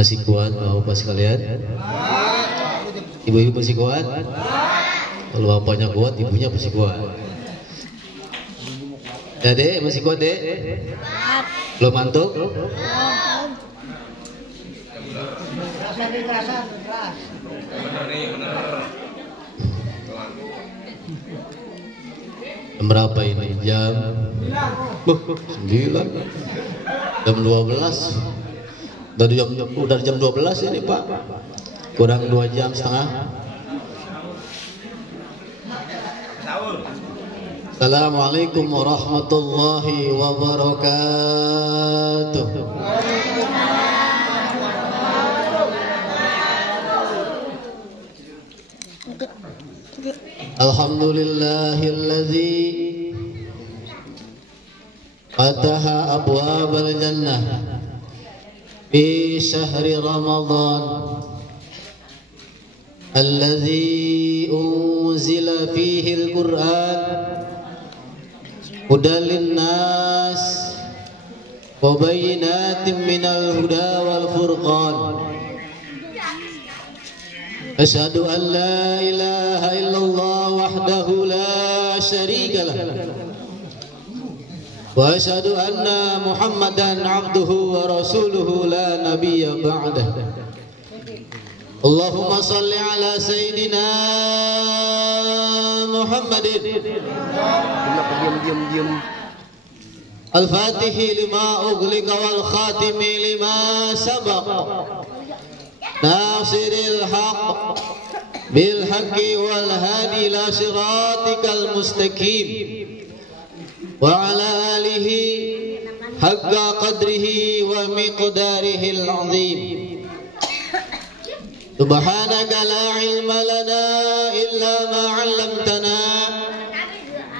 Masih kuat bapak sekalian? Ibu-ibu masih kuat? Kalau bapaknya kuat, ibunya masih kuat. Ya dek, masih kuat dek? Belum ngantuk? Jam berapa ini? Jam 9. Jam 12. Udah jam 12 ini Pak. Kurang 2 jam setengah. Assalamualaikum warahmatullahi wabarakatuh. Alhamdulillahilladzi fataha abwabal jannah fi syahri Ramadan alladzi unzila fihi al-Qur'an hudan lin-nas wa bayyinatin minal huda wal furqan. Asyhadu an la ilaha illallah wahdahu la syarika lah wa asyhadu anna Muhammadan abduhu wa rasuluhu la nabiyya ba'dah. Allahumma salli ala sayyidina Muhammadin al-fatihi lima ughliqa wal khatimi lima sabaq nasiril haqq bil haqqi wal hadi ila siratikal mustaqim wa ala alihi haqqa qadrihi wa miqdarihil azim. Subhanaka la ilma lana illa ma 'allamtana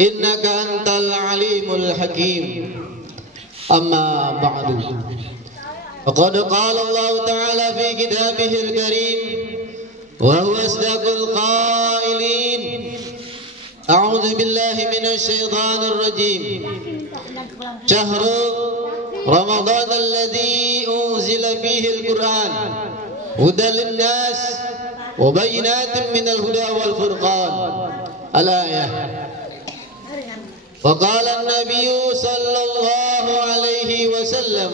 innaka antal alimul hakim. Amma ba'du. Faqad qala Allah ta'ala fi kitabihil karim wa huwa asdaqul qailin. A'udzu billahi minasy syaithanir rajim. Syahrul Ramadan alladzi unzila fihi al-Qur'an hudan lin-nas wa bayyinatin minal huda wal furqan. Al-ayah. Wa qala an-nabiy sallallahu alaihi wasallam.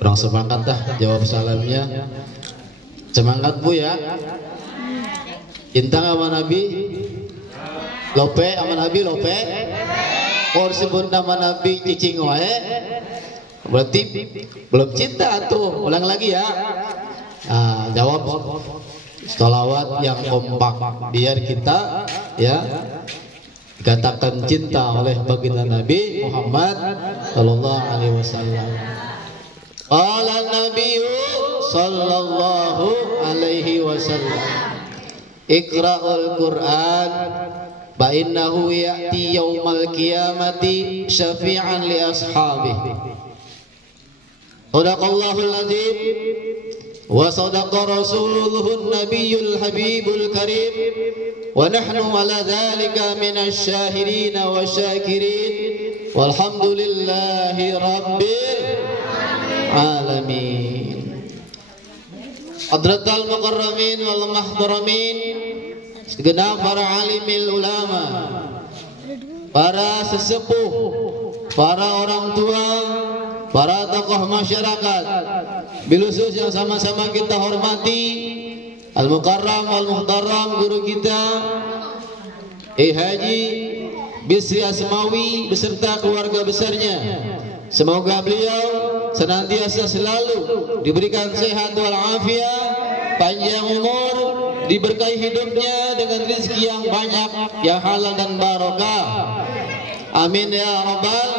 Kurang semangat dah jawab salamnya. Semangat Bu ya. Cinta sama Nabi? Lope sama Nabi lope? Kalau sebut nama Nabi cicing wae, berarti belum cinta tuh. Ulang lagi ya. Nah, jawab sholawat yang kompak biar kita ya dikatakan cinta oleh baginda Nabi Muhammad sallallahu alaihi wasallam. Qala Nabi sallallahu alaihi wasallam, Iqra'ul Qur'an fa innahu ya'ti yaumal qiyamati syafi'an li ashabihi. Sadaqallahul azim wa sadaqa rasulullahun nabiyyul habibul karim wa nahnu ala dhalika minasy syahirin wa syakirin walhamdulillahi rabbil alamin. Hadratal mukarramin wal muhtaramin, segenap para alimil ulama, para sesepuh, para orang tua, para tokoh masyarakat, bil khusus yang sama-sama kita hormati, al-mukarram wal muhtaram guru kita Haji Bisri Asmawi beserta keluarga besarnya. Semoga beliau senantiasa selalu diberikan sehat walafiat, panjang umur, diberkahi hidupnya dengan rezeki yang banyak, yang halal dan barokah. Amin ya rabbal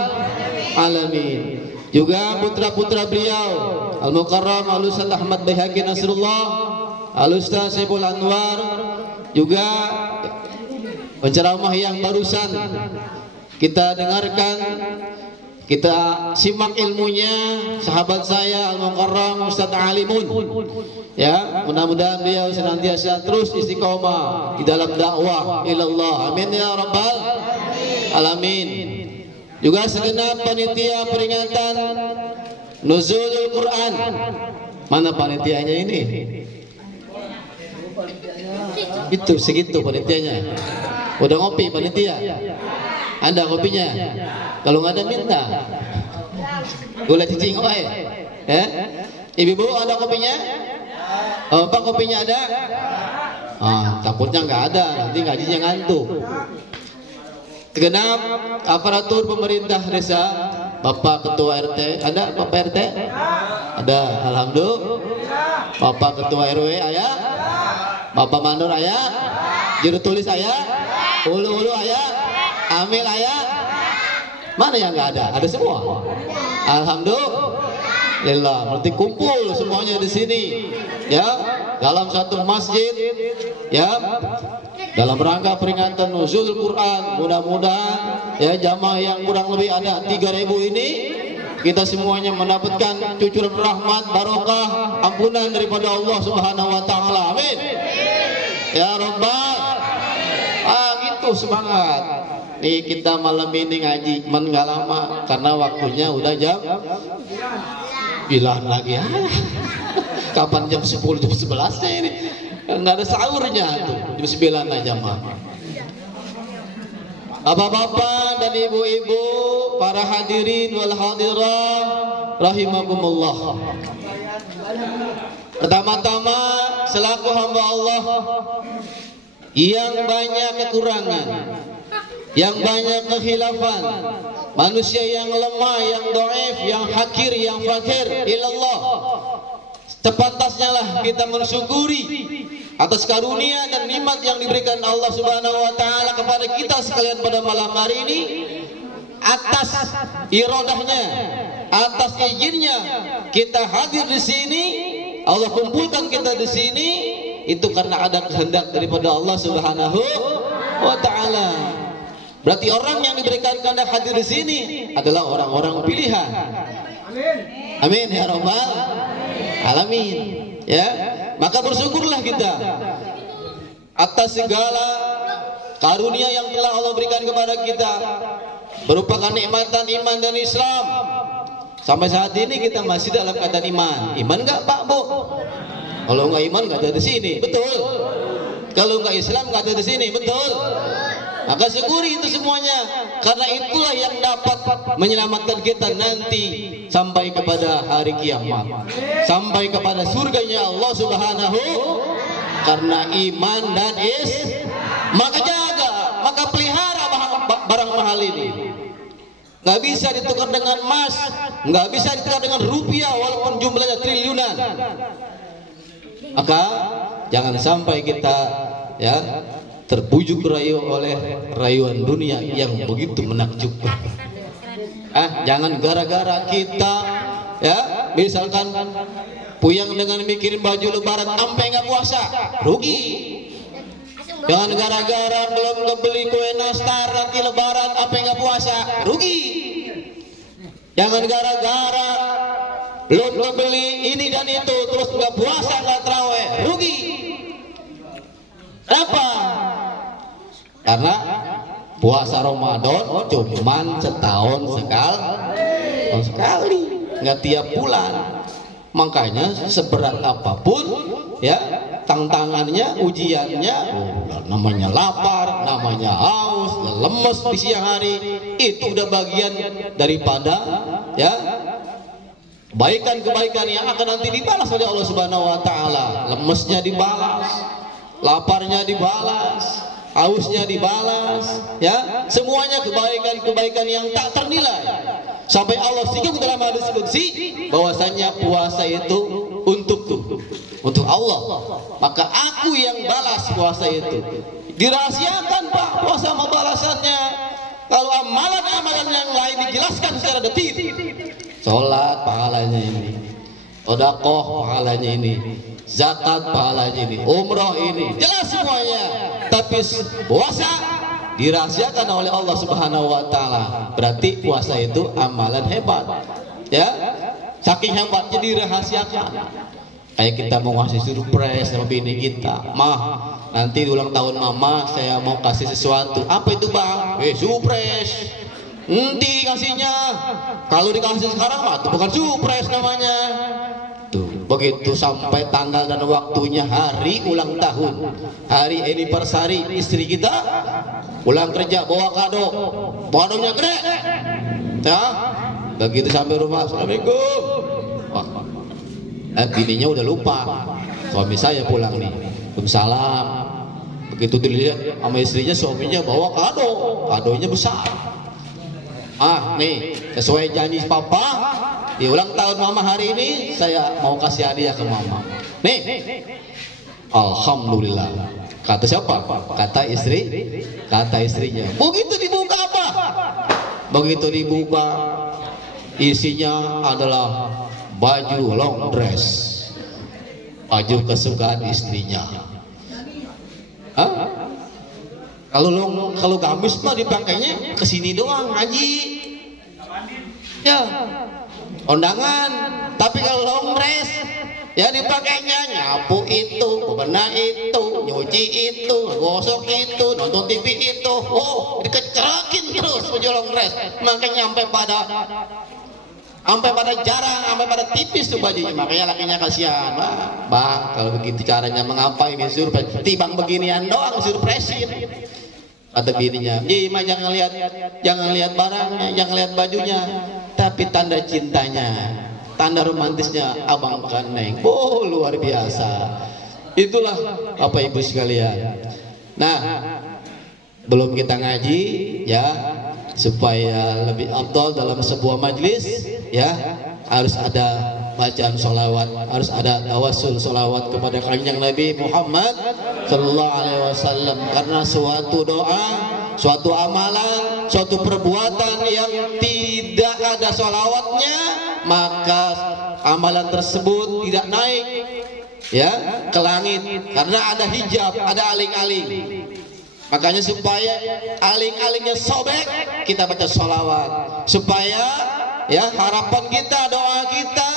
alamin. Juga putra-putra beliau Al-Mukarram Al-Ustaz Ahmad Baihaqi Nasrullah, Al-Ustaz Saiful Anwar, juga penceramah yang barusan kita dengarkan, Kita simak ilmunya sahabat saya Al-Mukarram Ustaz Alimun. Ya, mudah-mudahan beliau senantiasa terus istiqomah di dalam dakwah ilallah. Amin ya rabbal alamin. Juga segenap panitia peringatan Nuzulul Quran. Mana panitianya ini? Itu segitu panitianya. Udah ngopi panitia? Ada kopinya? Kalau nggak ada minta. Gula cicing wae. Ya? Ibu ada kopinya? Oh, Pak kopinya ada? Takutnya nggak ada, nanti ngajinya ngantuk. Genap aparatur pemerintah desa, Bapak Ketua RT, ada Bapak RT? Ada, alhamdulillah. Bapak Ketua RW ayah? Bapak Manur ayah? Juru tulis ayah? Ulu-ulu ayah? Amil ayah? Mana yang nggak ada? Ada semua. Alhamdulillah. Berarti kumpul semuanya di sini, ya, dalam satu masjid, ya, dalam rangka peringatan Nuzul Quran. Mudah-mudahan ya jamaah yang kurang lebih ada 3.000 ini, kita semuanya mendapatkan cucuran rahmat, barokah, ampunan daripada Allah Subhanahu wa taala. Amin. Ya Rabbal. Gitu semangat. Nih kita malam ini ngaji nggak lama karena waktunya udah jam 9 lagi ya. Kapan jam 10 jam 11 ini? Nggak ada sahurnya tuh. Jam 9 aja mah. Bapak-bapak dan ibu-ibu, para hadirin wal hadirah rahimakumullah. Pertama-tama selaku hamba Allah yang banyak kekurangan, yang banyak kekhilafan, manusia yang lemah, yang dhaif, yang hakir, yang fakir ilallah, sepantasnya lah kita mensyukuri atas karunia dan nikmat yang diberikan Allah Subhanahu wa taala kepada kita sekalian pada malam hari ini. Atas iradahnya, atas izinnya kita hadir di sini, Allah kumpulkan kita di sini, itu karena ada kehendak daripada Allah Subhanahu wa taala. Berarti orang yang diberikan kehendak hadir di sini adalah orang-orang pilihan. Amin ya rabbal alamin. Ya, maka bersyukurlah kita atas segala karunia yang telah Allah berikan kepada kita, berupa kenikmatan iman dan Islam. Sampai saat ini kita masih dalam keadaan iman. Iman nggak Pak Bu? Kalau nggak iman nggak ada di sini, betul. Kalau nggak Islam nggak ada di sini, betul. Maka syukuri itu semuanya, karena itulah yang dapat menyelamatkan kita nanti sampai kepada hari kiamat, sampai kepada surganya Allah Subhanahu. Karena iman dan maka jaga, maka pelihara barang mahal ini. Nggak bisa ditukar dengan emas, nggak bisa ditukar dengan rupiah walaupun jumlahnya triliunan. Maka jangan sampai kita ya terbujuk rayu oleh rayuan dunia yang begitu menakjubkan. Jangan gara-gara kita ya misalkan puyang dengan mikirin baju lebaran sampai nggak puasa, rugi. Jangan gara-gara belum kebeli kue nastar nanti lebaran sampai nggak puasa, rugi. Jangan gara-gara belum kebeli ini dan itu terus nggak puasa nggak tarawih, rugi. Kenapa? Karena puasa Ramadan cuman setahun sekali, nggak tiap bulan. Makanya seberat apapun ya tantangannya, ujiannya, namanya lapar, namanya haus, lemes di siang hari, itu udah bagian daripada ya kebaikan-kebaikan yang akan nanti dibalas oleh Allah Subhanahu wa taala. Lemesnya dibalas, laparnya dibalas, hausnya dibalas, ya, semuanya kebaikan-kebaikan yang tak ternilai. Sampai Allah singgung dalam hadis qudsi bahwasanya puasa itu untukku, untuk Allah, maka aku yang balas puasa itu. Dirahasiakan Pak puasa sama balasannya. Kalau amalan-amalan yang lain dijelaskan secara detil. Sholat pahalanya ini, sedekah pahalanya ini, zakat pahalanya ini, umroh ini, jelas semuanya. Tapi puasa dirahasiakan oleh Allah Subhanahu wa taala. Berarti puasa itu amalan hebat. Ya. Saking hebatnya dirahasiakan. Kayak kita mau ngasih surprise sama bini kita, "Mah, nanti ulang tahun mama saya mau kasih sesuatu." "Apa itu, Bang?" Surprise. Nanti kasihnya. Kalau dikasih sekarang mah itu bukan surprise namanya. Tuh, begitu sampai tanggal dan waktunya hari ulang tahun, hari anniversary istri kita, pulang kerja bawa kado, kadonya gede. Ya, begitu sampai rumah, "Assalamualaikum." Wah, bininya udah lupa. Suami saya pulang nih, "Waalaikumsalam." Begitu dilihat sama istrinya, suaminya bawa kado, kadonya besar. Nih, sesuai janji papa, di ulang tahun mama hari ini saya mau kasih hadiah ke mama. Nih, alhamdulillah. Kata siapa? Kata istrinya. Begitu dibuka apa? Begitu dibuka, isinya adalah baju long dress, baju kesukaan istrinya. Kalau gamis mah dipakainya kesini doang, ngaji, ya, undangan. Tapi kalau long dress, ya dipakainya nyapu itu, bebenah itu, nyuci itu, gosok itu, nonton TV itu. Oh, dikecerakin terus baju long dress. Makanya sampai pada jarang, sampai pada tipis tuh bajunya. Makanya lakinya kasihan, "Bang, kalau begitu caranya mengapa ini surprise? Tibang beginian doang surprisein." Kata bininya, "Mah jangan lihat barangnya, jangan lihat bajunya, tapi tanda cintanya, tanda romantisnya Abang Kaneng." Oh, luar biasa. Itulah Bapak Ibu sekalian. Nah, belum kita ngaji ya, supaya lebih afdal dalam sebuah majlis ya, harus ada bacaan sholawat, harus ada tawassul sholawat kepada kanjeng Nabi Muhammad Sallallahu Alaihi Wasallam. Karena suatu doa, suatu amalan, suatu perbuatan yang tidak ada sholawatnya, maka amalan tersebut tidak naik ya ke langit, karena ada hijab, ada aling-aling. Makanya supaya aling-alingnya sobek, kita baca sholawat, supaya ya harapan kita, doa kita,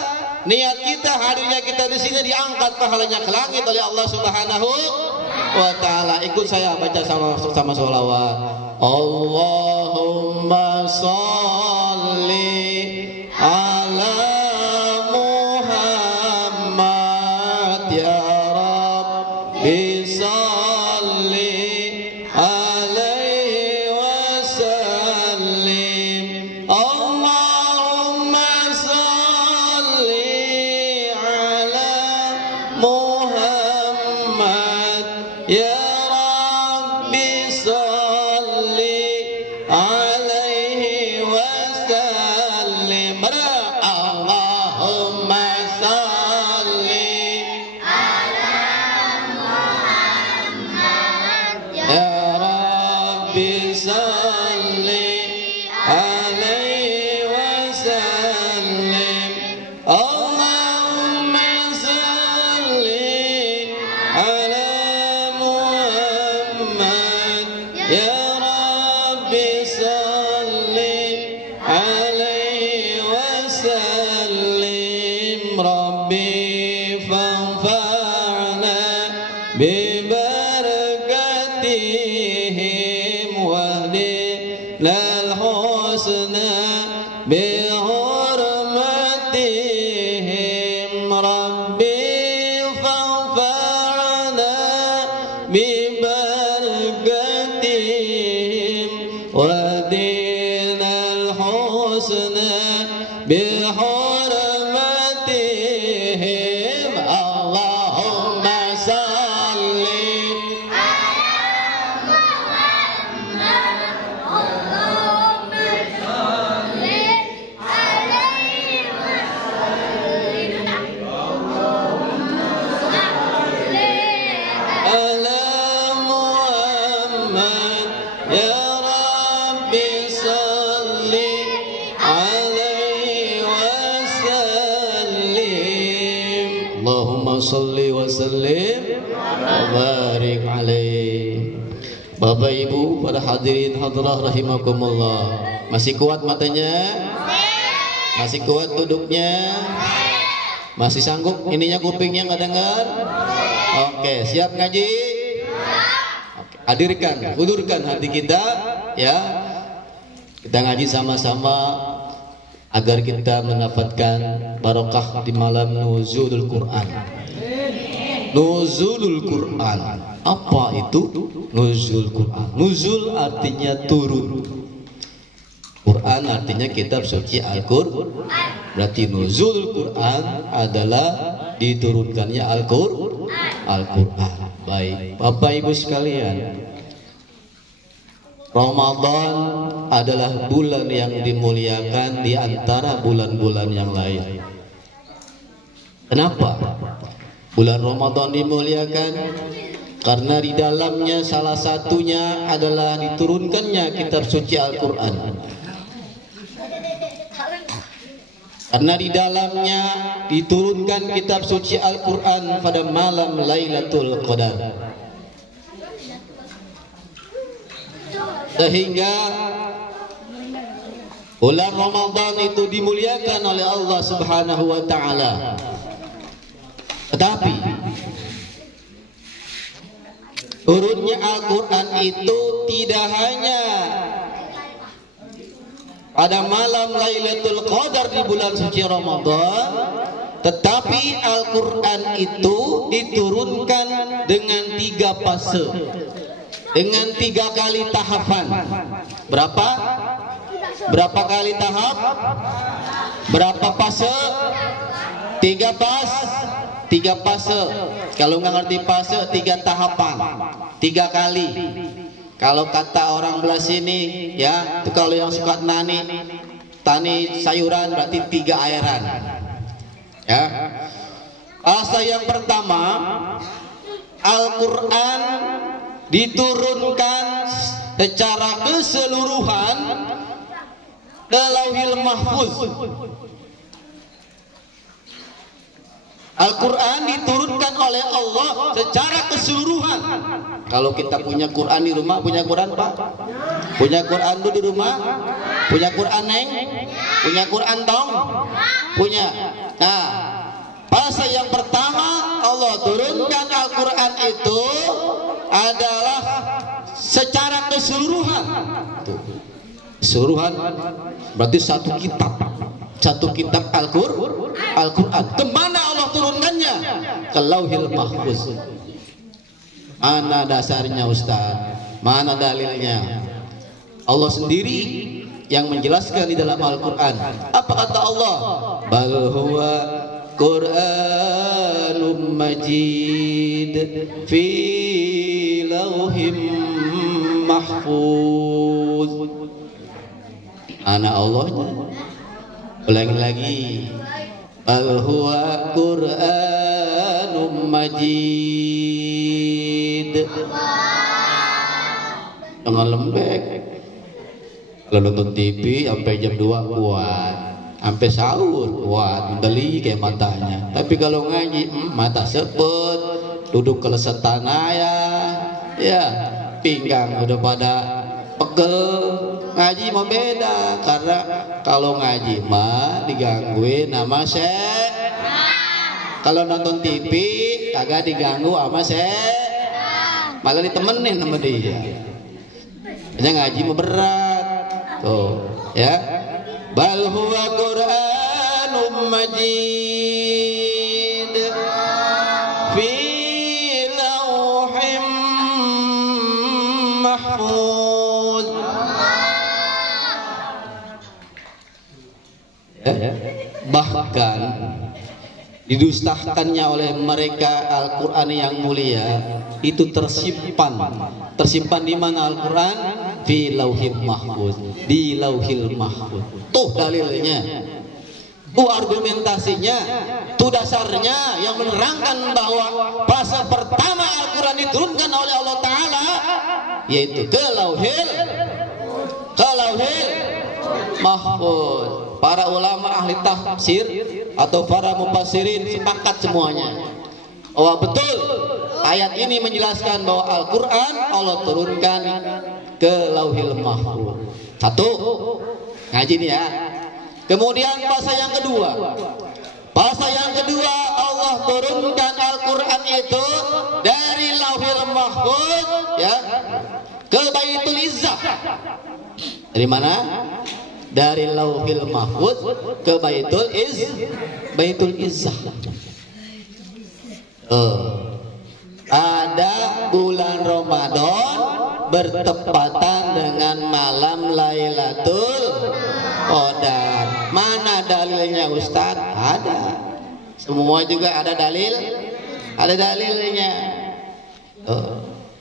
niat kita, hadirnya kita di sini diangkat pahalanya ke langit oleh Allah Subhanahu wa taala. Ikut saya baca sama sholawat. Allahumma sholli ala Muhammad ya Rabbi sholli alaihi wasallim. Allahumma sholli ala Muhammad ya Rabbi sholli alaihi wasallim. Allahumma sholli ya Rabbi sholli alaihi wasallim. Allahumma sholli ala Muhammad ya Rabbi sholli alaihi wasallim. Rabbi fanfa'na bibarakatihim wahdina al-husna bihurmatihim. Rabbi fanfa'na bibarakatihim wahdina al-husna bihurmatihim. Allahumma sholli ala Muhammad ya Rabbi sholli alaihi wasallim. Allahumma sholli wa sallim wa barik alaihi. Bapak Ibu, para hadirin hadirah rahimakumullah. Masih kuat matanya? Masih kuat duduknya? Masih sanggup ininya kupingnya nggak dengar? Oke, siap ngaji? Oke, hadirkan, hudurkan hati kita ya. Kita ngaji sama-sama agar kita mendapatkan barokah di malam nuzulul Quran. Nuzulul Quran. Apa itu nuzul Quran? Nuzul artinya turun. Quran artinya kitab suci Al-Qur'an. Berarti nuzul Quran adalah diturunkannya Al-Qur'an. Baik, Bapak Ibu sekalian, Ramadan adalah bulan yang dimuliakan di antara bulan-bulan yang lain. Kenapa bulan Ramadan dimuliakan? Karena di dalamnya salah satunya adalah diturunkannya kitab suci Al-Qur'an. Karena di dalamnya diturunkan kitab suci Al-Qur'an pada malam Lailatul Qadar. Sehingga bulan Ramadan itu dimuliakan oleh Allah Subhanahu wa taala. Tetapi turunnya Al-Quran itu tidak hanya pada malam Lailatul Qadar di bulan suci Ramadan, tetapi Al-Quran itu diturunkan dengan 3 fase, dengan 3 kali tahapan. Berapa kali tahap? Berapa fase? 3 fase. Kalau nggak ngerti fase, 3 tahapan, 3 kali. Kalau kata orang belah sini ya, itu kalau yang suka tani sayuran berarti 3 aeran ya. Fase yang pertama, Al-Quran diturunkan secara keseluruhan ke Lauhil Mahfuz. Al-Quran diturunkan oleh Allah secara keseluruhan. Kalau kita punya Quran di rumah, punya Quran Pak? Punya Quran di rumah? Punya Quran Neng? Punya Quran Tong? Punya. Nah, fase yang pertama Allah turunkan Al-Quran itu adalah secara keseluruhan. Keseluruhan berarti satu kitab Al-Quran. Kemana Allah turunkannya? Ke Lauhil Mahfuz. Mana dasarnya Ustaz? Mana dalilnya? Allah sendiri yang menjelaskan di dalam Al-Quran. Apa kata Allah? Bal huwa Qur'anum Majid fi lauhim mahfuz. Anak Allahnya. Ulangi lagi. Bal huwa Qur'anum Majid. Jangan lembek. Kalau nonton TV sampai jam 2 kuat, sampai sahur kuat, mendeli kayak matanya. Tapi kalau ngaji mata sepet, duduk kelesetan ya, pinggang udah pada pegel. Ngaji mah beda, karena kalau ngaji mah digangguin nama kalau nonton TV kagak diganggu sama malah ditemenin sama dia. Hanya ngaji mah berat tuh ya. Bal huwa Qur'anum Majid fi lauhim mahfuz. Bahkan didustakannya oleh mereka Al-Quran yang mulia itu tersimpan di mana Al-Quran? Fi Lauhil Mahfuz, di Lauhil Mahfuz. Tuh dalilnya, tuh argumentasinya, tuh dasarnya yang menerangkan bahwa fase pertama Al-Quran diturunkan oleh Allah Ta'ala yaitu ke Lauhil Mahfuz. Para ulama ahli tafsir atau para mufassirin sepakat semuanya bahwa betul ayat ini menjelaskan bahwa Al-Quran Allah turunkan ke Lauhil Mahfuz. Satu, ngaji nih ya. Kemudian fase yang kedua. Fase yang kedua, Allah turunkan Al-Quran itu dari Lauhil Mahfuz ya ke Baitul Izzah. Dari mana? Dari Lauhil Mahfuz ke Baitul Izzah. Ada bulan Ramadan bertepatan dengan malam Lailatul Qadar. Mana dalilnya Ustaz? Ada. Semua juga ada dalil. Ada dalilnya.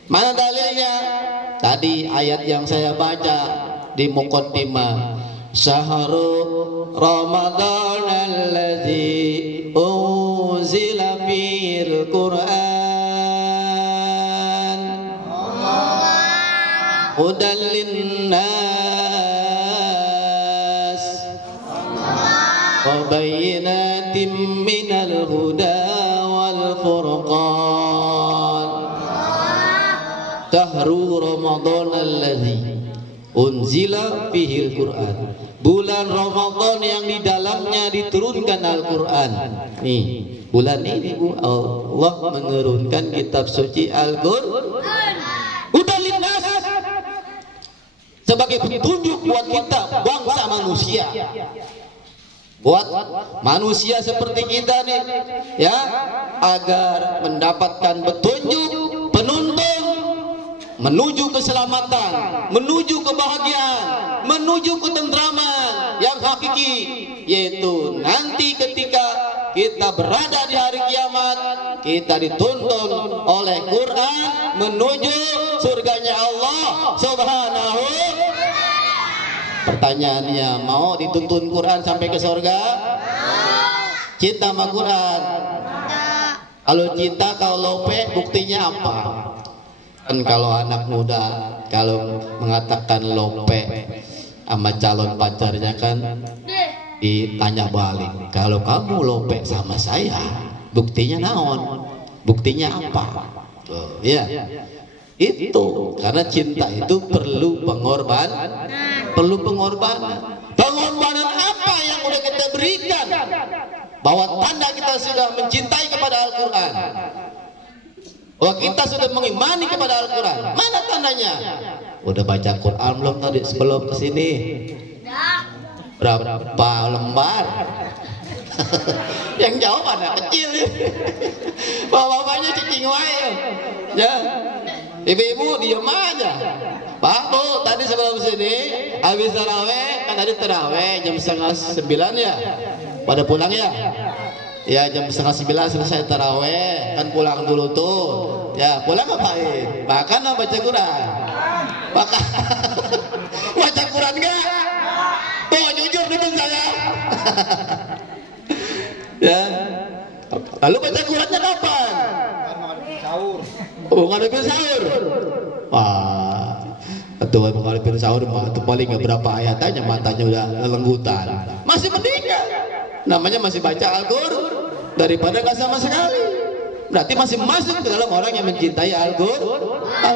Mana dalilnya? Tadi ayat yang saya baca di muqaddimah. Syahrul Ramadan alladzi unzila fil Qur'an hudan linnas wa bayyinatin minal huda wal furqan. Syahrul Ramadan alladzi unzila fihil Qur'an, bulan Ramadan yang di dalamnya diturunkan Al-Quran. Nih, bulan ini Allah menurunkan kitab suci Al-Quran hudan linnas, sebagai petunjuk buat kita bangsa manusia, buat manusia seperti kita nih ya, agar mendapatkan petunjuk, penuntun menuju keselamatan, menuju kebahagiaan, menuju ketentraman yang hakiki, yaitu nanti ketika kita berada di hari kiamat, kita dituntun oleh Quran menuju surganya Allah Subhanahu. Pertanyaannya, mau dituntun Quran sampai ke surga? Cinta sama Quran. Kalau cinta, kalau lope, buktinya apa? Kan kalau anak muda kalau mengatakan lope sama calon pacarnya kan ditanya balik, kalau kamu lope sama saya buktinya naon, buktinya apa? Tuh, ya itu karena cinta itu perlu pengorbanan, perlu pengorbanan. Pengorbanan apa yang udah kita berikan bahwa tanda kita sudah mencintai kepada Al-Quran, bahwa kita sudah mengimani kepada Al-Quran. Mana tandanya? Udah baca Quran belum tadi sebelum kesini? Berapa lembar? Yang jawab anak kecil. Bapak-bapaknya cicing wae. Ya. Ibu-ibu diam aja. Pak Bu, tadi sebelum sini habis taraweh, kan tadi taraweh jam 8:30 ya. Pada pulang ya? Ya jam 8:30 selesai taraweh, kan pulang dulu tuh. Ya pulang ngapain? Makan apa baca Quran? Makan. Baca Quran enggak? Oh jujur nih saya. Ya. Lalu baca Qurannya kapan? Sahur. Oh ngadepin sahur. Wah. Ketua mengalami sahur mah itu paling nggak berapa ayat aja matanya udah lelenggutan. Masih mendingan. Namanya masih baca Al-Quran daripada nggak sama sekali. Berarti masih masuk ke dalam orang yang mencintai Al-Quran.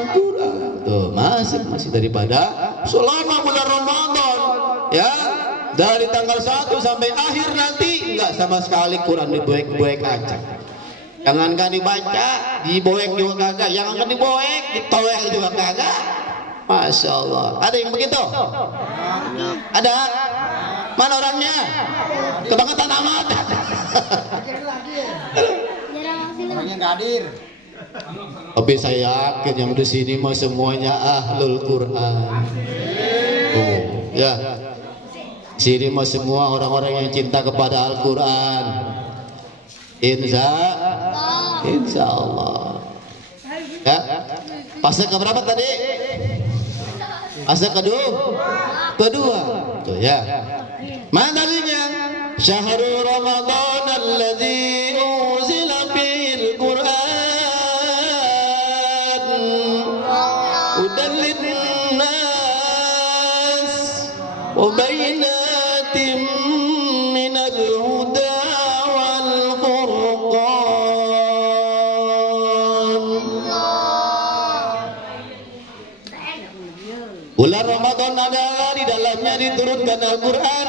Tuh masih daripada selama bulan Ramadan ya, dari tanggal 1 sampai akhir nanti nggak sama sekali Quran diboek-boek aja. Jangankan dibaca, diboek juga kagak. Yang akan diboek, ditoel juga kagak. Masya Allah. Ada yang begitu? Ada? Mana orangnya? Kebangetan amat. Orangnya nggak hadir. Tapi saya yakin yang di sini mah semuanya ahlul Quran. Oh, ya. Sini mah semua orang-orang yang cinta kepada Al-Quran. Insya Allah. Ya. Fase keberapa tadi? Fase kedua. Tuh ya. Mana dalilnya? Syahrul Ramadan alladzi unzila fil Qur'an hudan linnas wa bayyinatin minal huda wal furqan. Bulan Ramadan adalah di dalamnya diturunkan Al-Quran,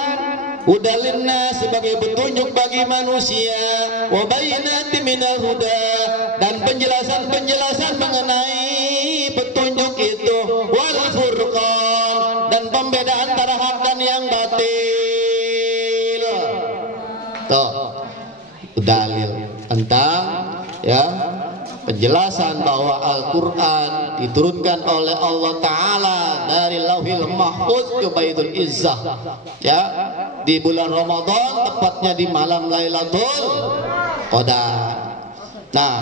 hudalinna sebagai petunjuk bagi manusia, wa bayyinatin minal huda, dan penjelasan-penjelasan mengenai petunjuk itu, wal furqan, dan pembedaan antara hak dan yang batil. Tuh, dalil tentang ya penjelasan bahwa Al-Quran diturunkan oleh Allah Ta'ala dari Lauhil Mahfuz ke Baitul Izzah ya di bulan Ramadan, tepatnya di malam Lailatul Qadar. Nah,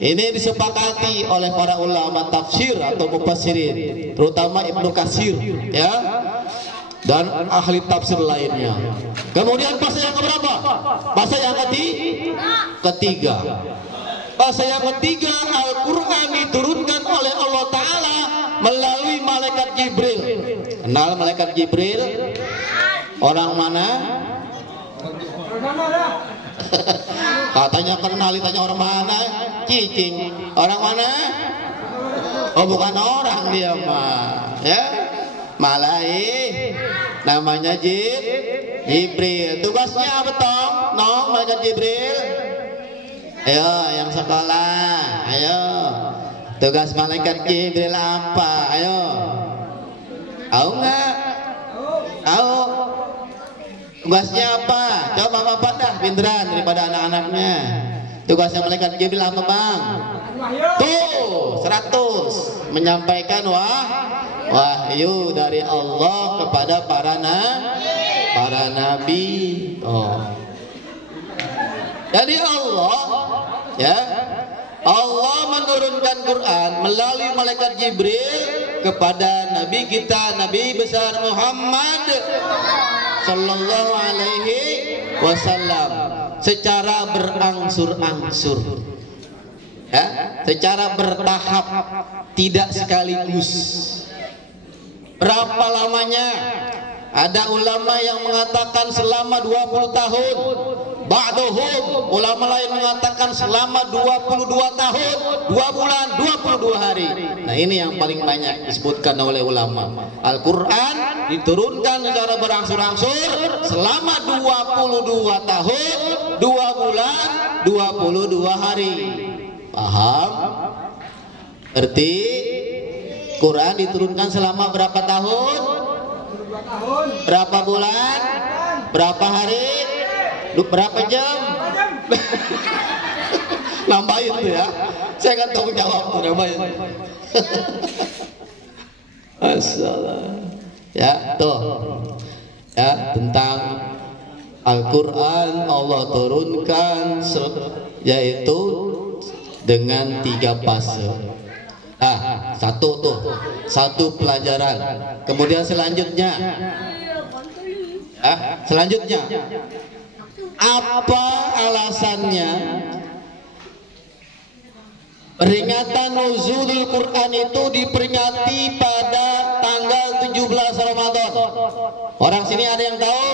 ini disepakati oleh para ulama tafsir atau mufassirin, terutama Ibnu Katsir ya, dan ahli tafsir lainnya. Kemudian fase yang keberapa? Fase yang ketiga. Fase yang ketiga, Al-Quran diturunkan oleh Allah Ta'ala melalui malaikat Jibril. Kenal malaikat Jibril? Orang mana? Katanya kenal, ditanya orang mana? Cicing. Orang mana? Oh, bukan orang dia mah ya, namanya Jibril. Tugasnya apa toh? Malaikat Jibril. Ayo yang sekolah, ayo. Tugas malaikat Jibril apa? Ayo. Tahu nggak? Tahu. Tugasnya apa? Coba bapak dah pinteran daripada anak-anaknya. Tugasnya malaikat Jibril apa bang? Tuh 100 menyampaikan wahyu dari Allah kepada para nabi. Oh. Jadi Allah menurunkan Quran melalui malaikat Jibril kepada Nabi kita, Nabi besar Muhammad Sallallahu Alaihi Wasallam secara berangsur-angsur, ya, secara bertahap, tidak sekaligus. Berapa lamanya? Ada ulama yang mengatakan selama 20 tahun. Ba'duhum, ulama lain mengatakan selama 22 tahun, 2 bulan, 22 hari. Nah, ini yang paling banyak disebutkan oleh ulama. Al-Quran diturunkan secara berangsur-angsur selama 22 tahun, 2 bulan, 22 hari. Paham? Berarti Quran diturunkan selama berapa tahun? Berapa bulan? Berapa hari? Berapa jam? Nambahin tuh ya. Saya kan tahu jawab tuh, nambahin. Assalam. Ya, tuh. Ya, tentang Al-Quran Allah turunkan yaitu dengan 3 fase. Satu pelajaran. Kemudian selanjutnya, apa alasannya peringatan nuzulul Quran itu diperingati pada tanggal 17 Ramadan? Orang sini ada yang tahu?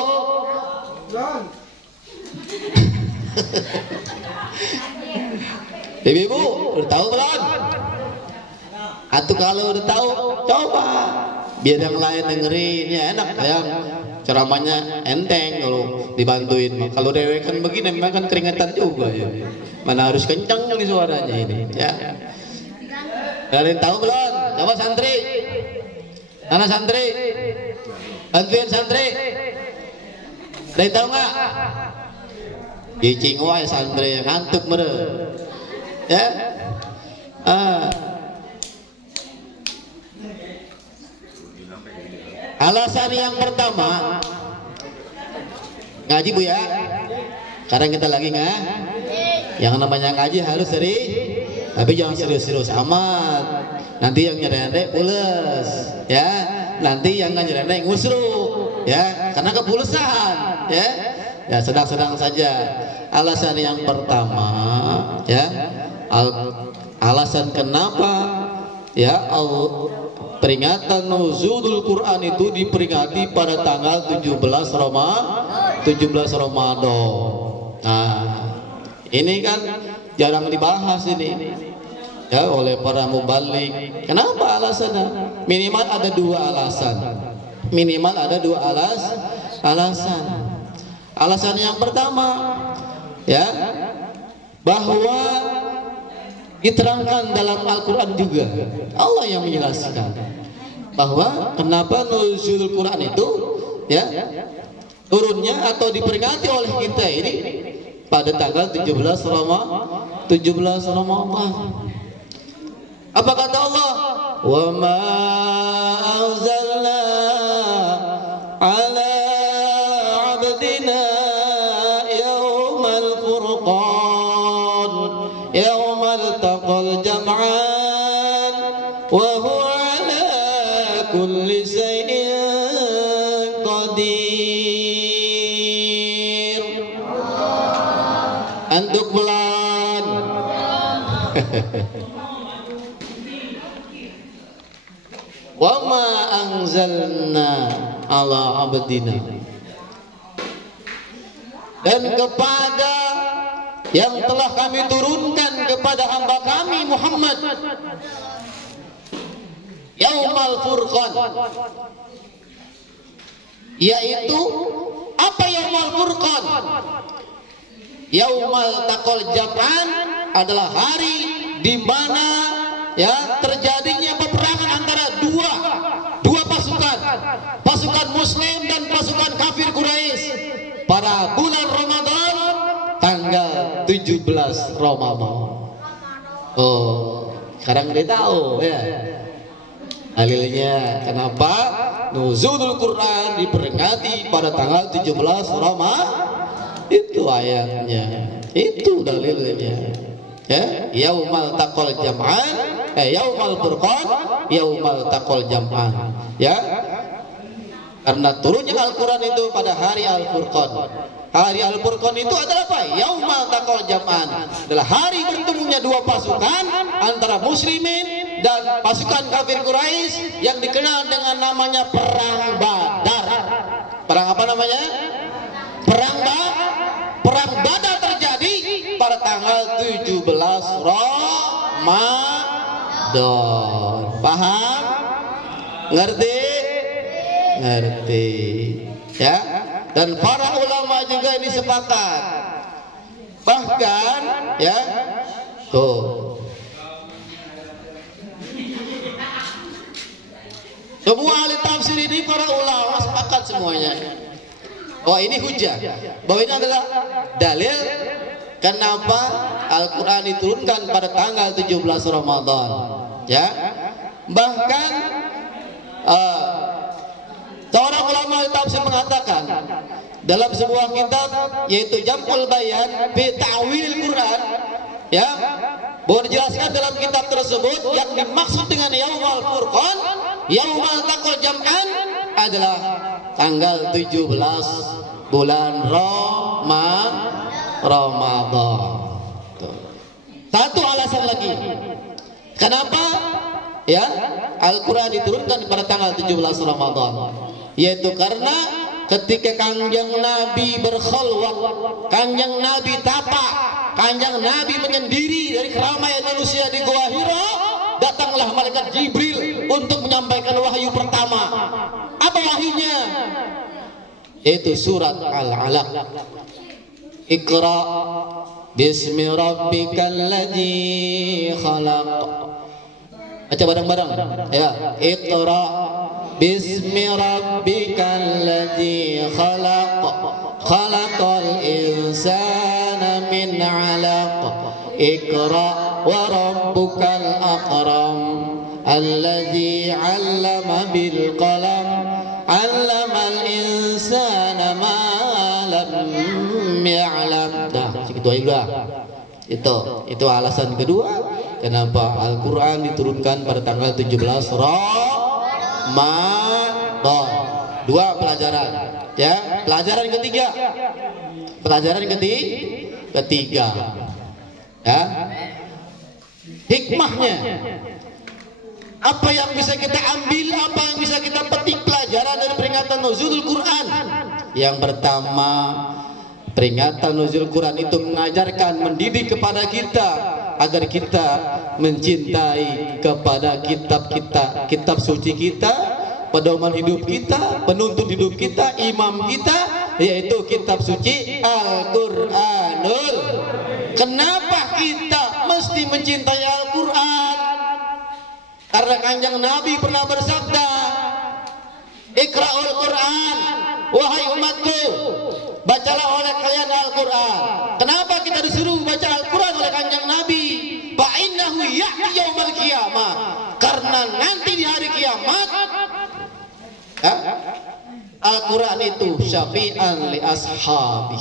Ibu-ibu udah tahu belum? Atau kalau udah tahu, coba biar yang lain dengerin, ya enak ya. Ceramahnya enteng kalau dibantuin. Kalau dewe kan begini memang kan keringetan juga ya. Mana harus kencang nih suaranya ini ya. Kalian tahu belum? Coba santri. Mana santri? Bantuin santri. Kalian tahu nggak? Gicing wae santri ngantuk mere. Ya. Alasan yang pertama, ngaji bu ya. Sekarang kita lagi nggak? Yang namanya ngaji harus tapi jangan serius-serius amat. Nanti yang nyerendek pules, ya. Nanti yang nggak nyerendek ngusruk, ya. Karena kepulusan, ya. Ya sedang-sedang saja. Alasan yang pertama, ya. Alasan kenapa, ya peringatan nuzulul Quran itu diperingati pada tanggal 17 Ramadan. Nah, ini kan jarang dibahas ini ya oleh para mubalik. Kenapa alasannya? Minimal ada dua alasan. Minimal ada dua alasan. Alasan yang pertama, ya, bahwa diterangkan dalam Al-Quran juga, Allah yang menjelaskan bahwa kenapa nuzul Quran itu, ya, turunnya atau diperingati oleh kita ini pada tanggal 17 Ramadan. Apa kata Allah? Wa ma anzalna ala abdina yaumal furqan yaumal taqal jam'an wa huwa ala kulli shay'in qadir. Antuk bulan. Wa ma anzalna ala abdina, dan kepada yang telah kami turunkan kepada hamba kami Muhammad yaumal furqan, yaitu apa yaumal furqan? Yaumal taqal jam'an adalah hari di mana, ya, terjadinya peperangan antara dua pasukan muslim dan pasukan kafir Quraisy pada bulan Ramadan tanggal 17 Ramadan. Oh, sekarang dia tahu, ya, dalilnya kenapa nuzulul Quran diperingati pada tanggal 17 Ramadan. Itu ayatnya, itu dalilnya, ya. Yaumal taqal jam'an, yaumal furqan yaumal taqal jam'an, ya, karena turunnya Al-Quran itu pada hari Al-Furqan. Hari Al-Furqan itu adalah apa? Yaumal taqal jam'an, adalah hari bertemunya dua pasukan antara muslimin dan pasukan kafir Quraisy yang dikenal dengan namanya perang Badar. Perang apa namanya? Perang Badar terjadi pada tanggal 17 Ramadan. Paham? Ngerti? Ya. Dan para ulama juga ini sepakat. Bahkan, ya, tuh, semua ahli tafsir ini para ulama sepakat semuanya. Oh, ini hujah bahwa ini adalah dalil kenapa Al-Quran diturunkan pada tanggal 17 Ramadan, ya. Bahkan seorang ulama tafsir mengatakan dalam sebuah kitab yaitu Jam'ul Bayan fi Ta'wilil Quran, ya, bahwa dijelaskan dalam kitab tersebut yang dimaksud dengan Yaumal Furqan yaumal taqal jam'an adalah tanggal 17 bulan Ramadan. Satu alasan lagi kenapa, ya, Al-Quran diturunkan pada tanggal 17 Ramadan, yaitu karena ketika Kanjeng Nabi berkhalwat, Kanjeng Nabi tapa, Kanjeng Nabi menyendiri dari keramaian manusia di Gua Hira, datanglah malaikat Jibril untuk menyampaikan wahyu pertama. Apa wahyunya? Yaitu surat Al-Alaq. Iqra bismi rabbikal ladzi khalaq. Baca bareng-bareng, ya. Iqra bismi rabbikal ladzi khalaq. Khalaqal insana min 'alaq. Iqra wa rabbukal akram alladzi 'allama bil qalam 'allamal insana ma lam ya'lam. Dah, segitu aja. Itu alasan kedua kenapa Al-Quran diturunkan pada tanggal 17 Ramadan. Dua pelajaran, ya. Pelajaran ketiga, ya, hikmahnya. Apa yang bisa kita ambil, apa yang bisa kita petik pelajaran dari peringatan nuzulul Quran? Yang pertama, peringatan nuzul Quran itu mengajarkan, mendidik kepada kita agar kita mencintai kepada kitab kita, kitab suci kita, pedoman hidup kita, penuntun hidup kita, imam kita, yaitu kitab suci Al-Qur'anul. Kenapa kita mesti mencintai Al-Qur'an? Karena Kanjeng Nabi pernah bersabda, Iqra'ul Qur'an, wahai umatku, bacalah oleh kalian Al-Quran. Kenapa kita disuruh baca Al-Quran oleh Kanjeng Nabi? Fa'innahu ya'ti yaumal qiyamah. Karena nanti di hari kiamat, Al-Quran itu syafi'an li ashabi,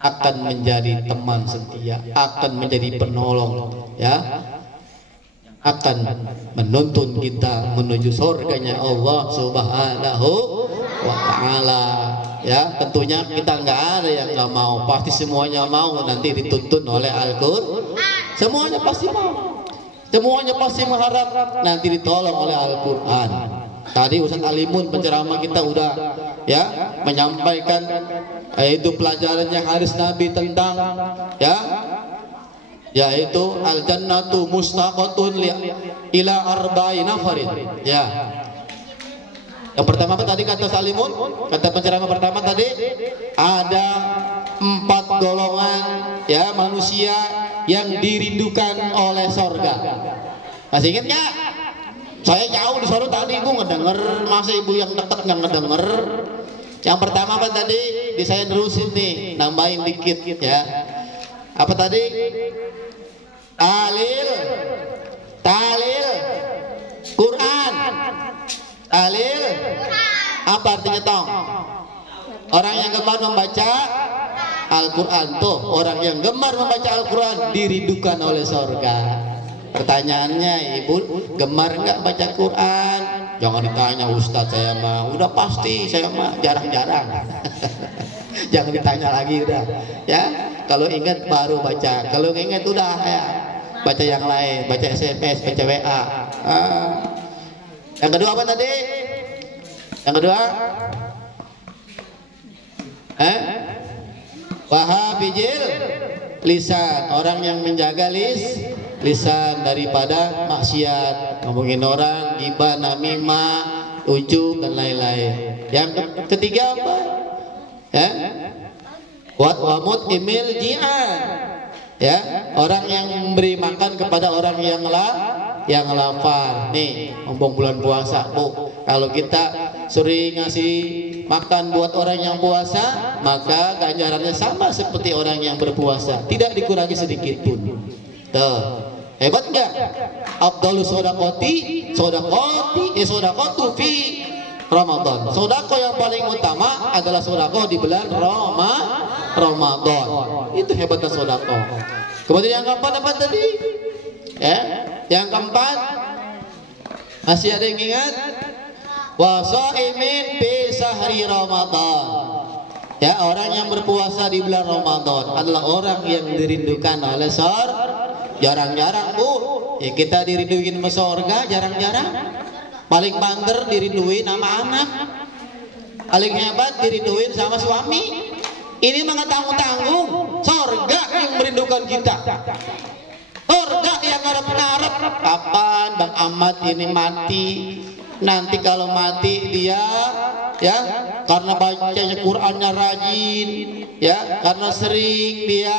akan menjadi teman setia, akan menjadi penolong, ya, akan menuntun kita menuju surganya Allah Subhanahu wa ta'ala. Ya, tentunya kita nggak ada yang nggak mau, pasti semuanya mau nanti dituntun oleh Al-Qur'an. Semuanya pasti mau, semuanya pasti mengharap nanti ditolong oleh Al-Qur'an. Tadi Ustaz Alimun penceramah kita udah ya menyampaikan itu pelajarannya hadis Nabi tentang ya, yaitu al-jannatu mustaqatun ila arba'in nafarin. Ya. Yang pertama apa tadi kata Salimun? Kata penceramah pertama tadi ada 4 golongan ya manusia yang dirindukan oleh sorga. Masih ingat nggak? Saya jauh di sorga tadi ibu ngedenger, masa ibu yang dekat nggak ngedenger? Yang pertama apa tadi? Di saya terusin nih, nambahin dikit ya. Apa tadi? Talil Quran. Talil apa artinya tong? Orang yang gemar membaca Al-Quran. Tuh, orang yang gemar membaca Al-Quran dirindukan oleh surga. Pertanyaannya, ibu gemar nggak baca Quran? Jangan ditanya Ustadz, saya mah udah pasti, saya mah jarang-jarang. Jangan ditanya lagi udah ya. Kalau ingat baru baca, kalau ingat udah ya baca yang lain, baca SMS, baca WA. Yang kedua apa tadi? Yang kedua Wahabijil lisan, orang yang menjaga lisan daripada maksiat, ngomongin orang, ghibah, namimah, ujub dan lain-lain. Yang ketiga apa? Wamut imil ji'an, ya, orang yang memberi makan kepada orang yang lapar. Nih, ngomong bulan puasa, Bu. Kalau kita sering ngasih makan buat orang yang puasa, maka ganjarannya sama seperti orang yang berpuasa, tidak dikurangi sedikit pun. Tuh, hebat nggak? Afdhalus shodaqatu fi Ramadan. Sodako yang paling utama adalah sodako di bulan Ramadan. Itu hebatnya sodako. Kemudian yang keempat apa tadi? Ya, yang keempat masih ada yang ingat? Wasaimin fi sahri Ramadan. Ya, orang yang berpuasa di bulan Ramadan adalah orang yang dirindukan oleh surga. Jarang-jarang, Bu, ya kita dirinduin sama surga, jarang-jarang. Paling banter dirinduin sama anak, paling hebat dirinduin sama suami. Ini mah tanggung-tanggung, surga yang merindukan kita. Surga yang ngarep-ngarep kapan Bang Ahmad ini mati. Nanti kalau mati dia ya karena bacanya Qur'annya rajin, ya karena sering dia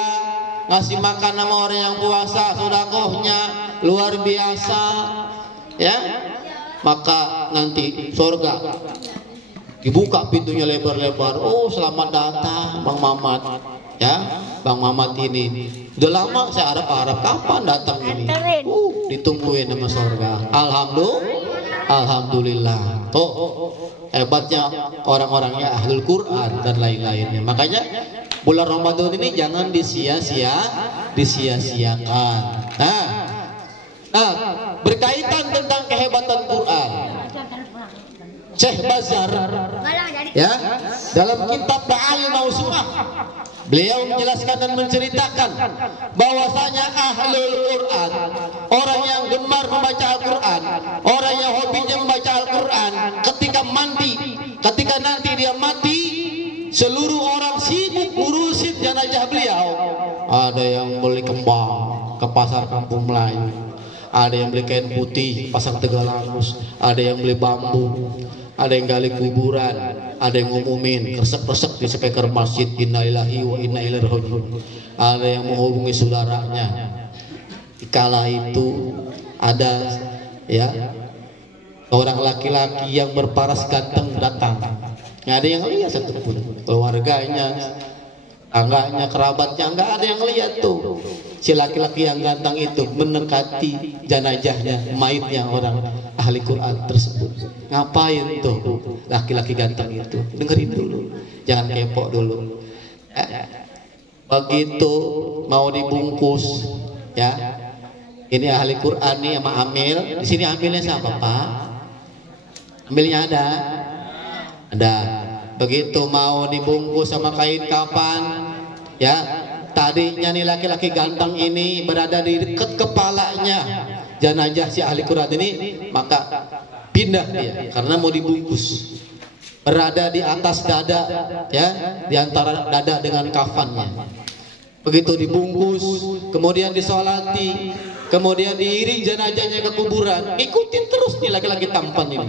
ngasih makan sama orang yang puasa, sedekahnya luar biasa, ya, maka nanti surga dibuka pintunya lebar-lebar. Oh, selamat datang Bang Mamat, ya, Bang Mamat ini udah lama saya harap kapan datang ini. Ditungguin sama surga. Alhamdulillah. Oh, hebatnya orang-orangnya ahlul Quran dan lain-lainnya. Makanya bulan Ramadan ini jangan disia-siakan. Nah, berkaitan tentang kehebatan Quran, Syekh Bazar ya dalam kitab Ba'al Mausu'ah beliau menjelaskan dan menceritakan bahwasanya ahlul Quran, orang yang gemar membaca Al-Quran, orang yang hobinya membaca Al-Quran, ketika nanti dia mati, seluruh orang sibuk ngurusin jenazah beliau. Ada yang beli kembang pasar kampung Melayu. Ada yang beli kain putih pasar Tegalangus, ada yang beli bambu, ada yang gali kuburan, ada yang ngumumin kresek-kresek di speaker masjid, innalillahi wa inna ilaihi raji'un. Ada yang menghubungi saudaranya. Kala itu ada ya orang laki-laki yang berparas ganteng datang. Nggak ada yang lihat satupun, keluarganya, tangganya, kerabatnya, nggak ada yang lihat tuh. Si laki-laki yang ganteng itu mendekati jenazahnya, mayitnya orang ahli Quran tersebut. Ngapain tuh laki-laki ganteng itu? Dengerin dulu, jangan kepo dulu. Begitu mau dibungkus, ya. Ini ahli Quran nih sama Amil. Di sini Amilnya siapa, Pak? Amilnya ada? Ada. Begitu mau dibungkus sama kain kapan, ya. Tadinya nih laki-laki ganteng ini berada di dekat kepalanya jenazah si ahli Quran ini, maka pindah dia karena mau dibungkus. Berada di atas dada, ya, di antara dada dengan kafannya. Begitu dibungkus, kemudian disolati, kemudian diiring jenazahnya ke kuburan. Ikutin terus nih laki-laki tampan ini.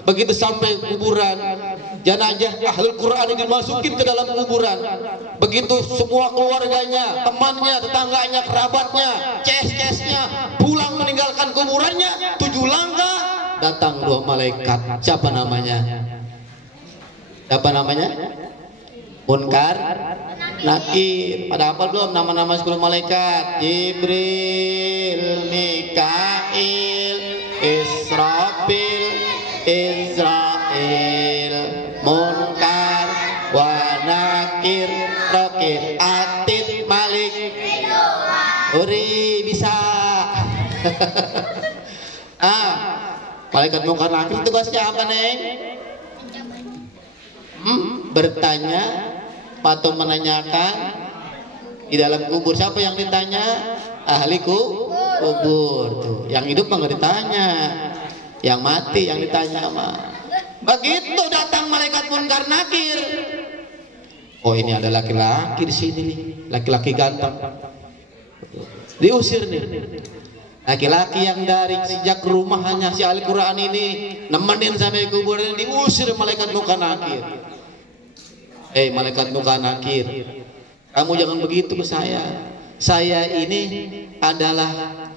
Begitu sampai kuburan, jenazah ahlul Quran ini dimasukin ke dalam kuburan. Begitu semua keluarganya, temannya, tetangganya, kerabatnya, ces-cesnya pulang meninggalkan kuburannya, 7 langkah datang 2 malaikat. Siapa namanya? Siapa namanya? Munkar, Nakir. Pada apa belum nama-nama 10 malaikat? Jibril, Mikail, Israfil, Israel, Munkar, wa Nakir, Rakir, Atid, Malik. Uri bisa. Malaikat Munkar Nakir tugasnya apa, Neng? Bertanya atau menanyakan di dalam kubur. Siapa yang ditanya? Ahli kubur tuh. Yang hidup nggak ditanya, yang mati yang ditanya mah. Begitu datang malaikat Munkar Nakir, oh ini ada laki-laki di sini nih, laki-laki ganteng. Diusir nih. Laki-laki yang dari sejak rumah hanya si ahli Quran ini nemenin sampai kubur ini, diusir malaikat Munkar Nakir. Malaikat Munkar Nakir, kamu jangan begitu ke saya. Saya ini adalah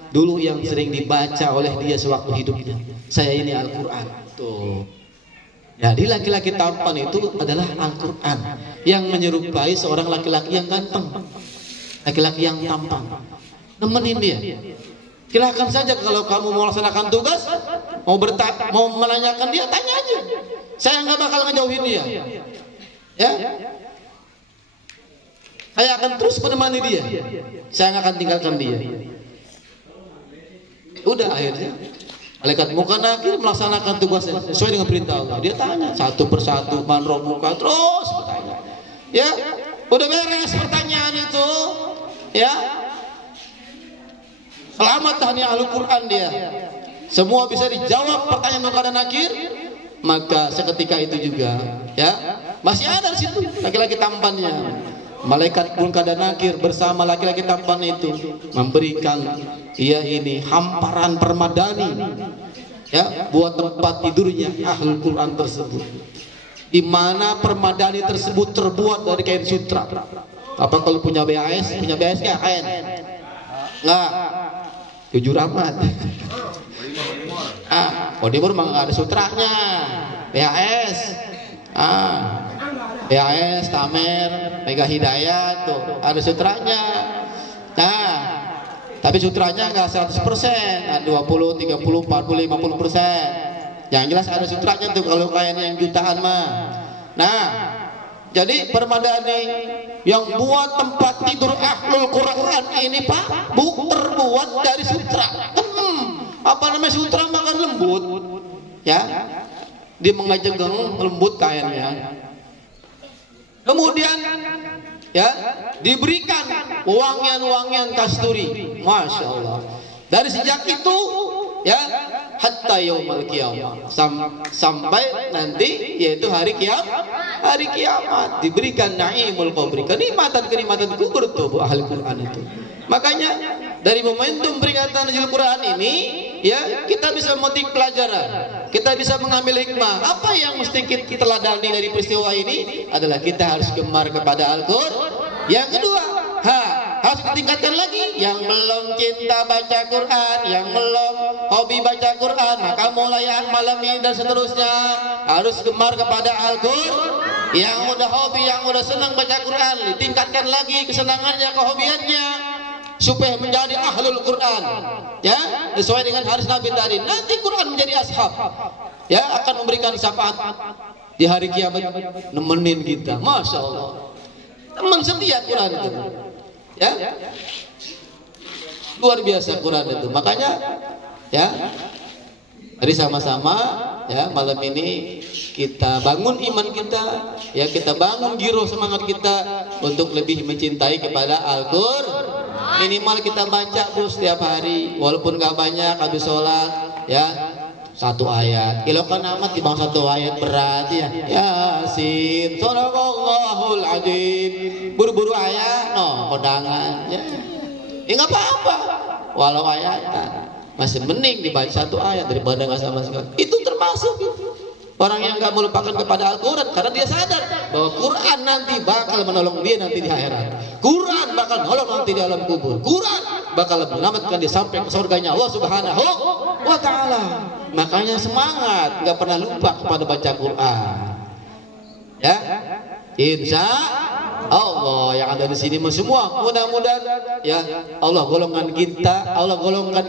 dulu yang sering dibaca oleh dia sewaktu hidupnya. Saya ini Al-Quran. Tuh. Jadi laki-laki tampan itu adalah Al-Quran yang menyerupai seorang laki-laki yang ganteng, laki-laki yang tampan. Nemenin dia. Silakan saja kalau kamu mau melaksanakan tugas, mau menanyakan dia, tanya aja. Saya nggak bakal ngejauhin dia. Ya, saya akan terus menemani dia. Saya nggak akan tinggalkan dia. Udah akhirnya malaikat Munkar Nakir melaksanakan tugasnya sesuai dengan perintah Allah. Dia tanya satu persatu, man rabbuka, terus bertanya. Ya, udah beres pertanyaan itu. Ya, selamat tahniah ahli Quran dia. Semua bisa dijawab pertanyaan Munkar Nakir. Maka seketika itu juga, ya, masih ada di situ laki-laki tampannya. Malaikat Munkar Nakir bersama laki-laki tampan itu memberikan ini hamparan permadani, ya, buat tempat tidurnya ahli Quran tersebut. Di mana permadani tersebut terbuat dari kain sutra. Apa kalau punya BAS? Punya BAS nggak kain? Nggak. Jujur amat. Kodimur mah nggak ada sutranya. BAS, BAS, Tamer, Mega Hidayat tuh ada sutranya. Nah, tapi sutranya nggak 100%, 20, 30, 40, 50%. Yang jelas ada sutranya tuh kalau kain yang jutaan mah. Nah, jadi permadani yang buat tempat tidur ahlul Quran ini Pak, terbuat dari sutra. Apa namanya sutra? Makan lembut, ya, dia mengajegeng lembut kainnya. Kemudian, ya, diberikan wangian-wangian kasturi, masya Allah. Dari sejak itu, ya, hatta yaumul qiyamah, sampai nanti yaitu hari kiamat diberikan naimul qabri, kenikmatan kubur tuh ahli Quran itu. Makanya dari momentum peringatan Nazzil Quran ini, ya, kita bisa memetik pelajaran, kita bisa mengambil hikmah. Apa yang mesti kita teladani dari peristiwa ini adalah kita harus gemar kepada Al-Quran. Yang kedua, harus ditingkatkan lagi. Yang belum cinta baca Quran, yang belum hobi baca Quran, maka mulai malam ini dan seterusnya harus gemar kepada Al-Quran. Yang udah hobi, yang udah senang baca Quran, ditingkatkan lagi kesenangannya, kehobiannya, supaya menjadi ahlul Quran, ya, sesuai dengan hadis Nabi tadi. Nanti Quran menjadi ashab, ya, akan memberikan syafaat di hari kiamat, nemenin kita. Masya Allah, teman setia Quran itu, ya, luar biasa Quran itu. Makanya, ya, mari sama-sama, ya, malam ini kita bangun iman kita, ya, kita bangun giroh semangat kita untuk lebih mencintai kepada Al-Quran. Minimal kita baca Bu setiap hari, walaupun gak banyak habis sholat, ya, 1 ayat. Kalau kan amat dibang 1 ayat berat, ya. Yasin, Shadaqallahul Adzim. Buru-buru ayat, no, kondangan, ya. Nggak apa-apa, walau ayat masih mending dibaca 1 ayat daripada nggak sama sekali. Itu termasuk itu. Orang yang nggak melupakan kepada Al-Quran karena dia sadar bahwa Quran nanti bakal menolong dia nanti di akhirat. Quran bakal menolong nanti di alam kubur. Quran bakal menyelamatkan dia sampai ke surganya Allah Subhanahu wa Ta'ala. Makanya semangat, nggak pernah lupa kepada baca Quran. Ya, insya Allah yang ada di sini semua mudah-mudahan, ya, Allah golongan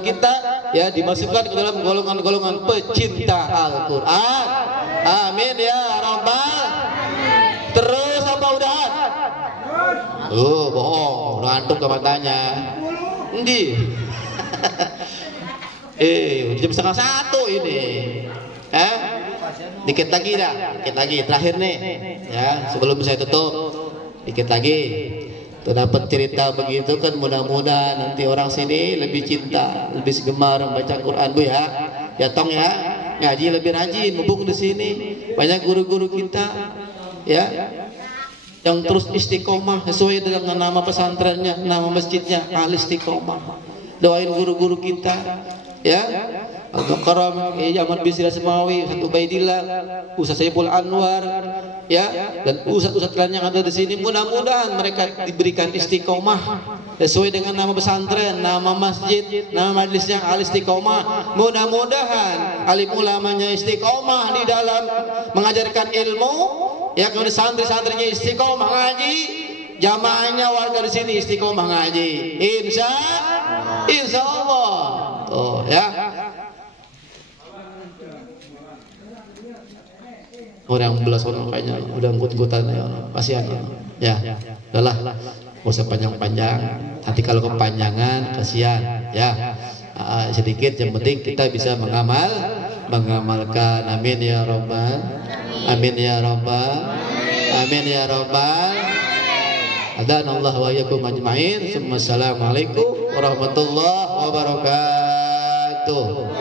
kita, ya, dimasukkan ke dalam golongan-golongan pecinta Al-Quran. Amin ya rabbal. Terus apa udahan? Bohong, ngantuk ke matanya. Endi? Jam 12:30 ini. Dikit lagi dah, dikit lagi terakhir nih, ya, sebelum saya tutup. Dikit lagi tuh dapat cerita begitu kan, mudah-mudahan nanti orang sini lebih cinta, lebih gemar membaca Quran Bu, ya. Ya tong, ya, ngaji lebih rajin, mumpung di sini banyak guru-guru kita, ya, yang terus istiqomah sesuai dengan nama pesantrennya, nama masjidnya Al Istiqomah. Doain guru-guru kita, ya, Al-Mukarram, Ahmad Bisri Asmawi, Ustaz Ubaidillah, Ustaz Saiful Anwar, ya, dan ustaz-ustaz lain yang ada di sini. Mudah-mudahan mereka diberikan istiqomah sesuai dengan nama pesantren, nama masjid, nama majelisnya Al Istiqomah. Mudah-mudahan alim ulamanya istiqomah di dalam mengajarkan ilmu, ya, kemudian santri-santrinya istiqomah ngaji, jamaahnya warga di sini istiqomah ngaji. Insya Allah. Oh, ya. Orang belas orang kayaknya udah ngikut-ngikutan, ya, kasihan, ya. Udahlah, gak usah panjang-panjang. Nanti kalau kepanjangan kasihan, ya. Sedikit, yang penting kita bisa mengamalkan. Amin ya rabbal, amin ya rabbal, amin ya rabbal. Adanallahu wa iyyakum ajma'in. Assalamualaikum warahmatullahi wabarakatuh.